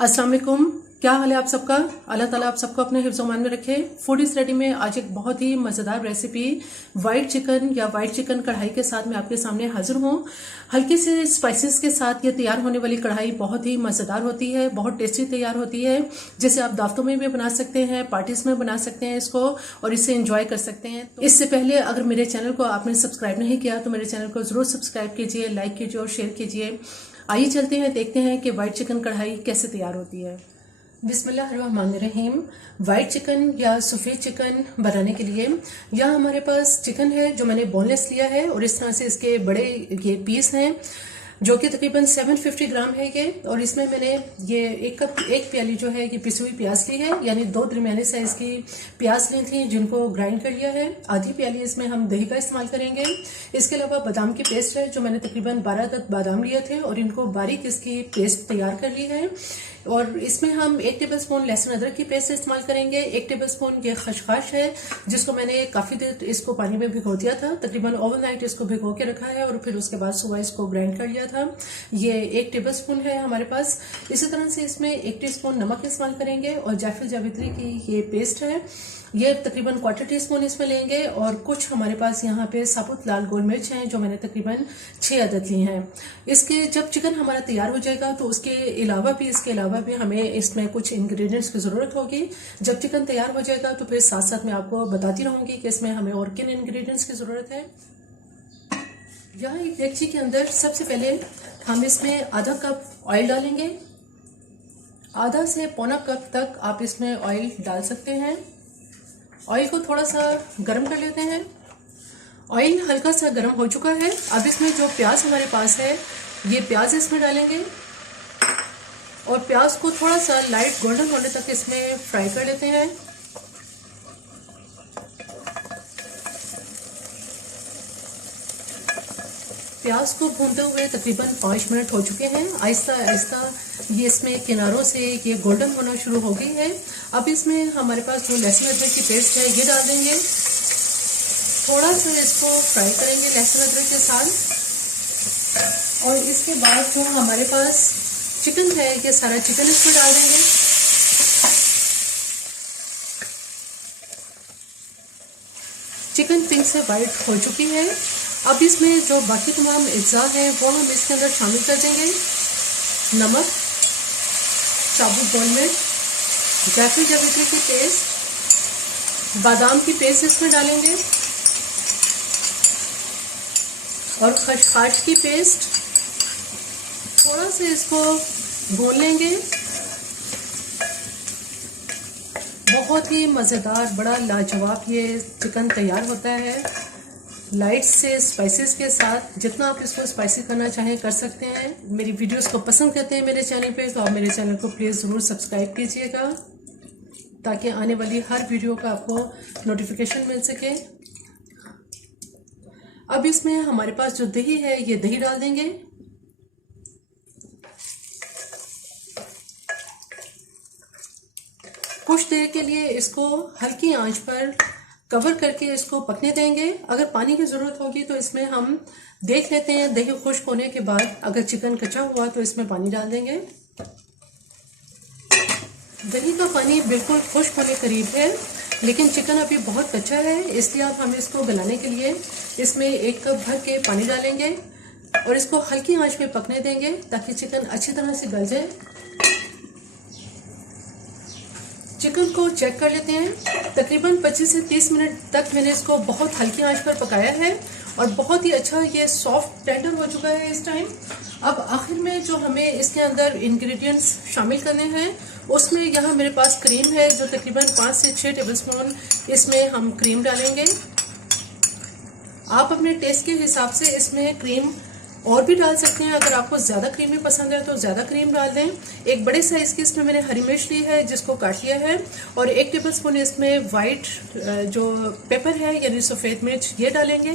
अस्सलाम वालेकुम। क्या हाल है आप सबका? अल्लाह ताला आप सबको अपने हिफ्ज़-ओ-मान में रखे। फूड इज रेडी में आज एक बहुत ही मज़ेदार रेसिपी वाइट चिकन या वाइट चिकन कढ़ाई के साथ मैं आपके सामने हाजिर हूँ। हल्के से स्पाइसेस के साथ ये तैयार होने वाली कढ़ाई बहुत ही मज़ेदार होती है, बहुत टेस्टी तैयार होती है, जिसे आप दावतों में भी बना सकते हैं, पार्टीज में बना सकते हैं इसको और इससे एंजॉय कर सकते हैं। तो इससे पहले अगर मेरे चैनल को आपने सब्सक्राइब नहीं किया तो मेरे चैनल को जरूर सब्सक्राइब कीजिए, लाइक कीजिए और शेयर कीजिए। आइए चलते हैं, देखते हैं कि वाइट चिकन कढ़ाई कैसे तैयार होती है। बिस्मिल्लाहिर्रहमानिर्रहीम। वाइट चिकन या सफ़ेद चिकन बनाने के लिए यहाँ हमारे पास चिकन है जो मैंने बोनलेस लिया है और इस तरह से इसके बड़े ये पीस हैं जो कि तकरीबन 750 ग्राम है ये। और इसमें मैंने ये एक प्याली जो है ये पिसी हुई प्याज ली है, यानी 2 दरमियाने साइज की प्याज ली थी जिनको ग्राइंड कर लिया है। आधी प्याली इसमें हम दही का इस्तेमाल करेंगे। इसके अलावा बादाम की पेस्ट है जो मैंने तकरीबन 12 तक बादाम लिए थे और इनको बारीक इसकी पेस्ट तैयार कर ली है। और इसमें हम 1 टेबलस्पून लहसुन अदरक की पेस्ट इस्तेमाल करेंगे। 1 टेबलस्पून ये खशखाश है जिसको मैंने काफी देर इसको पानी में भिगो दिया था, तकरीबन ओवरनाइट इसको भिगो के रखा है और फिर उसके बाद सुबह इसको ग्राइंड कर लिया था। ये 1 टेबलस्पून है हमारे पास। इसी तरह से इसमें 1 टीस्पून नमक इस्तेमाल करेंगे और जायफल जावित्री की ये पेस्ट है, ये तकरीबन 1/4 टीस्पून इसमें लेंगे। और कुछ हमारे पास यहाँ पे साबुत लाल गोल मिर्च हैं जो मैंने तकरीबन 6 अदद ली हैं। इसके जब चिकन हमारा तैयार हो जाएगा तो इसके अलावा भी हमें इसमें कुछ इंग्रेडिएंट्स की जरूरत होगी। जब चिकन तैयार हो जाएगा तो फिर साथ साथ मैं आपको बताती रहूंगी कि इसमें हमें और किन इंग्रेडिएंट्स की जरूरत है। यहाँ एक डेगची के अंदर सबसे पहले हम इसमें आधा कप ऑयल डालेंगे। आधा से पौना कप तक आप इसमें ऑयल डाल सकते हैं। ऑयल को थोड़ा सा गर्म कर लेते हैं। ऑयल हल्का सा गर्म हो चुका है। अब इसमें जो प्याज हमारे पास है ये प्याज इसमें डालेंगे और प्याज को थोड़ा सा लाइट गोल्डन होने तक इसमें फ्राई कर लेते हैं। प्याज को भूनते हुए तकरीबन 5 मिनट हो चुके हैं। आहिस्ता आहिस्ता ये इसमें किनारों से ये गोल्डन होना शुरू हो गई है। अब इसमें हमारे पास जो लहसुन अदरक की पेस्ट है ये डाल देंगे। थोड़ा सा इसको फ्राई करेंगे लहसुन अदरक के साथ और इसके बाद जो हमारे पास चिकन है ये सारा चिकन इसमें डाल देंगे। चिकन पिंक से वाइट हो चुकी है। अब इसमें जो बाकी तमाम अज्जा हैं वो हम इसके अंदर शामिल कर देंगे। नमक, साबुत गोल मिर्च, जायफल जावित्री की पेस्ट, बादाम की पेस्ट इसमें डालेंगे और खशखाश की पेस्ट। थोड़ा सा इसको भून लेंगे। बहुत ही मज़ेदार, बड़ा लाजवाब ये चिकन तैयार होता है लाइट से स्पाइसेस के साथ। जितना आप इसको स्पाइसी करना चाहें कर सकते हैं। मेरी वीडियोस को पसंद करते हैं मेरे चैनल पे तो आप मेरे चैनल को प्लीज़ ज़रूर सब्सक्राइब कीजिएगा ताकि आने वाली हर वीडियो का आपको नोटिफिकेशन मिल सके। अब इसमें हमारे पास जो दही है ये दही डाल देंगे। कुछ देर के लिए इसको हल्की आंच पर कवर करके इसको पकने देंगे। अगर पानी की जरूरत होगी तो इसमें हम देख लेते हैं। दही खुश्क होने के बाद अगर चिकन कच्चा हुआ तो इसमें पानी डाल देंगे। दही का पानी बिल्कुल खुश्क होने करीब है लेकिन चिकन अभी बहुत कच्चा है, इसलिए अब हम इसको गलाने के लिए इसमें 1 कप भर के पानी डालेंगे और इसको हल्की आंच में पकने देंगे ताकि चिकन अच्छी तरह से गल जाए। चिकन को चेक कर लेते हैं। तकरीबन 25 से 30 मिनट तक मैंने इसको बहुत हल्की आंच पर पकाया है और बहुत ही अच्छा ये सॉफ्ट टेंडर हो चुका है इस टाइम। अब आखिर में जो हमें इसके अंदर इंग्रेडिएंट्स शामिल करने हैं उसमें यहाँ मेरे पास क्रीम है जो तकरीबन 5 से 6 टेबलस्पून इसमें हम क्रीम डालेंगे। आप अपने टेस्ट के हिसाब से इसमें क्रीम और भी डाल सकते हैं। अगर आपको ज़्यादा क्रीमी पसंद है तो ज़्यादा क्रीम डाल दें। एक बड़े साइज़ की इसमें मैंने हरी मिर्च ली है जिसको काट लिया है और 1 टेबलस्पून इसमें वाइट जो पेपर है यानी सफ़ेद मिर्च ये डालेंगे।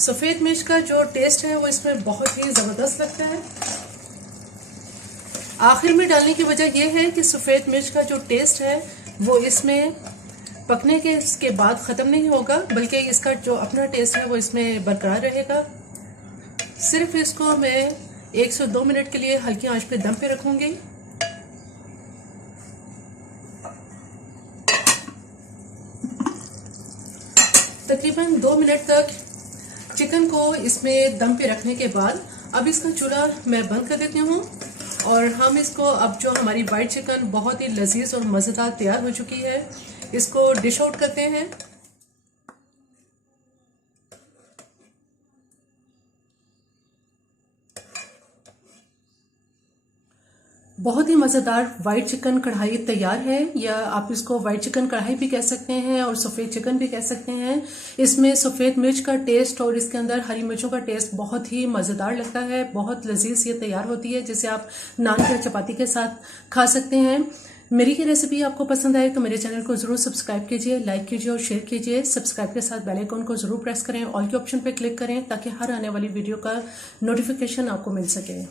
सफ़ेद मिर्च का जो टेस्ट है वो इसमें बहुत ही ज़बरदस्त लगता है। आखिर में डालने की वजह यह है कि सफ़ेद मिर्च का जो टेस्ट है वो इसमें पकने के इसके बाद ख़त्म नहीं होगा बल्कि इसका जो अपना टेस्ट है वो इसमें बरकरार रहेगा। सिर्फ इसको मैं 1 से 2 मिनट के लिए हल्की आंच पे दम पे रखूंगी तकरीबन 2 मिनट तक चिकन को इसमें दम पे रखने के बाद अब इसका चूल्हा मैं बंद कर देती हूँ और हम इसको, अब जो हमारी वाइट चिकन बहुत ही लजीज और मज़ेदार तैयार हो चुकी है, इसको डिश आउट करते हैं। बहुत ही मज़ेदार वाइट चिकन कढ़ाई तैयार है, या आप इसको वाइट चिकन कढ़ाई भी कह सकते हैं और सफ़ेद चिकन भी कह सकते हैं। इसमें सफ़ेद मिर्च का टेस्ट और इसके अंदर हरी मिर्चों का टेस्ट बहुत ही मज़ेदार लगता है। बहुत लजीज ये तैयार होती है, जिसे आप नान या चपाती के साथ खा सकते हैं। मेरी ये रेसिपी आपको पसंद आए तो मेरे चैनल को ज़रूर सब्सक्राइब कीजिए, लाइक कीजिए और शेयर कीजिए। सब्सक्राइब के साथ बेल आइकन को ज़रूर प्रेस करें, ऑल के ऑप्शन पर क्लिक करें ताकि हर आने वाली वीडियो का नोटिफिकेशन आपको मिल सके।